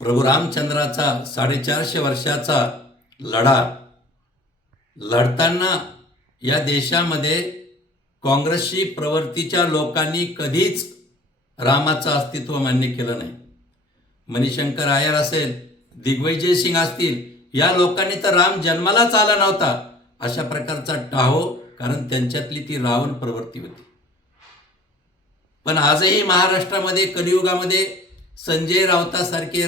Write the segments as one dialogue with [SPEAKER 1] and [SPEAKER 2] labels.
[SPEAKER 1] प्रभू रामचंद्राचा साडेचारशे वर्षाचा लढा लढताना या देशामध्ये काँग्रेसशी प्रवृत्तीच्या लोकांनी कधीच रामाचं अस्तित्व मान्य केलं नाही. मणिशंकर आयर असेल दिग्विजय सिंग असतील या लोकांनी तर राम जन्मालाच आला नव्हता अशा प्रकारचा टाहो कारण त्यांच्यातली ती रावण प्रवृत्ती होती. पण आजही महाराष्ट्रामध्ये कलियुगामध्ये संजय राऊतासारखे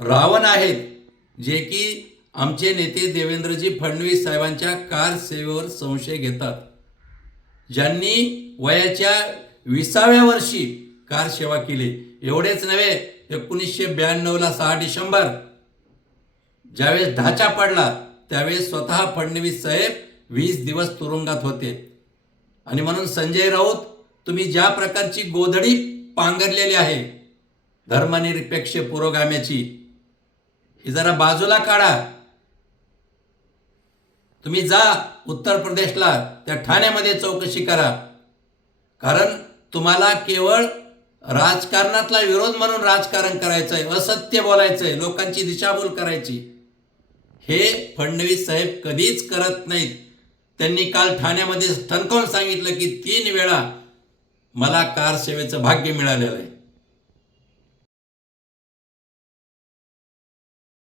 [SPEAKER 1] रावण आहेत जे की आमचे नेते देवेंद्रजी फडणवीस साहेबांच्या कार सेवेवर संशय घेतात. ज्यांनी वयाच्या विसाव्या वर्षी कार सेवा केली. एवढेच नव्हे एकोणीसशे ब्याण्णवला सहा डिसेंबर ज्यावेळेस ढाचा पडला त्यावेळेस स्वतः फडणवीस साहेब वीस दिवस तुरुंगात होते. आणि म्हणून संजय राऊत तुम्ही ज्या प्रकारची गोधडी पांघरलेली आहे धर्मनिरपेक्ष पुरोगाम्याची. ही जरा बाजूला काढा. तुम्ही जा उत्तर प्रदेशला त्या ठाण्यामध्ये चौकशी करा. कारण तुम्हाला केवळ राजकारणातला विरोध म्हणून राजकारण करायचं आहे असत्य बोलायचं आहे लोकांची दिशाभूल करायची. हे फडणवीस साहेब कधीच करत नाहीत. त्यांनी काल ठाण्यामध्ये ठणकावून सांगितलं की तीन वेळा मला कार सेवेचं भाग्य मिळालेलं आहे.